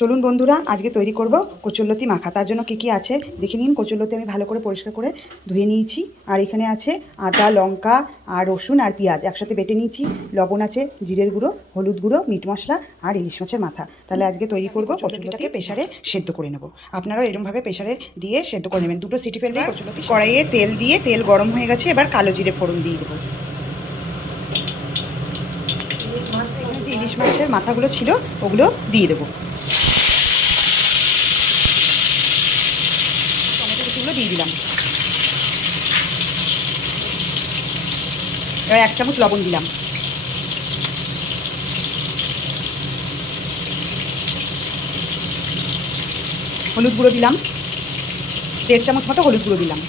চলুন বন্ধুরা, আজকে তৈরি করব কচুরলতি মাখা। তার জন্য কী আছে দেখে নিন। কচুরলতি আমি ভালো করে পরিষ্কার করে ধুয়ে নিয়েছি। আর এখানে আছে আদা, লঙ্কা আর রসুন আর পেঁয়াজ একসাথে বেটে নিয়েছি। লবণ আছে, জিরের গুঁড়ো, হলুদ গুঁড়ো, মিট মশলা আর ইলিশ মাছের মাথা। তাহলে আজকে তৈরি করব কচুরলতিটাকে প্রেসারে সেদ্ধ করে নেব। আপনারাও এরকমভাবে প্রেসারে দিয়ে সেদ্ধ করে নেবেন। দুটো সিটি ফেললেই কচুরলতি। কড়াইয়ে তেল দিয়ে তেল গরম হয়ে গেছে, এবার কালো জিরে ফোড়ন দিয়ে দেবো। যে ইলিশ মাছের মাথাগুলো ছিল ওগুলো দিয়ে দেবো। টমেটো কুচিগুলো দিয়ে দিলাম। এবার 1 চামচ লবণ দিলাম। হলুদ গুঁড়ো দিলাম 1.5 চামচ মতো হলুদ গুঁড়ো দিলাম।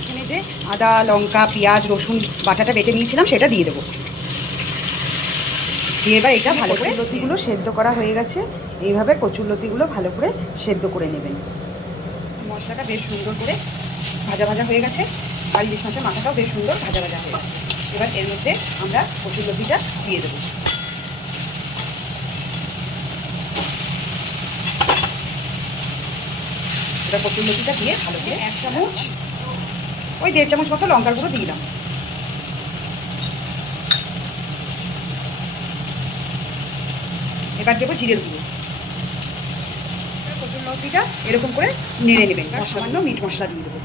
এখানে যে আদা, লঙ্কা, পেঁয়াজ, রসুন বাটাটা বেটে নিয়েছিলাম সেটা দিয়ে দেবো। দিয়ে এবার এটা ভালো করে লতিগুলো সেদ্ধ করা হয়ে গেছে। এইভাবে কচুরলতিগুলো ভালো করে সেদ্ধ করে নেবেন। মশলাটা বেশ সুন্দর করে ভাজা ভাজা হয়ে গেছে, আর ইলিশ মাছের মাথাটাও বেশ সুন্দর ভাজা ভাজা হয়ে গেছে। এবার এর মধ্যে আমরা কচুরলতিটা দিয়ে দেবো। এবার কচুরলতিটা দিয়ে ভালো করে 1 চামচ, ওই 1.5 চামচ মতো লঙ্কার গুঁড়ো দিয়ে দিলাম। এবার দেবো জিরের গুঁড়ো। কচুরলতিটা এরকম করে নেড়ে নেবেন। সামান্য মিট মশলা দিয়ে দেবো।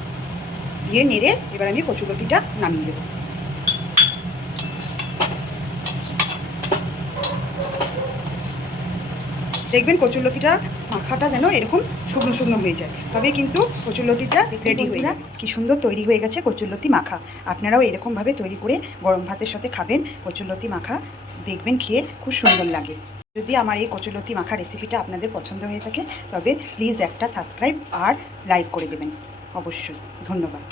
দিয়ে নেড়ে এবার আমি কচুরলতিটা নামিয়ে দেবো। দেখবেন কচুরলতিটা মাখাটা যেন এরকম শুকনো শুকনো হয়ে যায়, তবে কিন্তু কচুরলতিটা রেডি হয়ে যায়। কি সুন্দর তৈরি হয়ে গেছে কচুরলতি মাখা। আপনারাও এরকমভাবে তৈরি করে গরম ভাতের সাথে খাবেন কচুরলতি মাখা, দেখবেন খেয়ে খুব সুন্দর লাগে। যদি আমার এই কচুরলতি মাখা রেসিপিটা আপনাদের পছন্দ হয়ে থাকে তবে প্লিজ একটা সাবস্ক্রাইব আর লাইক করে দেবেন অবশ্যই। ধন্যবাদ।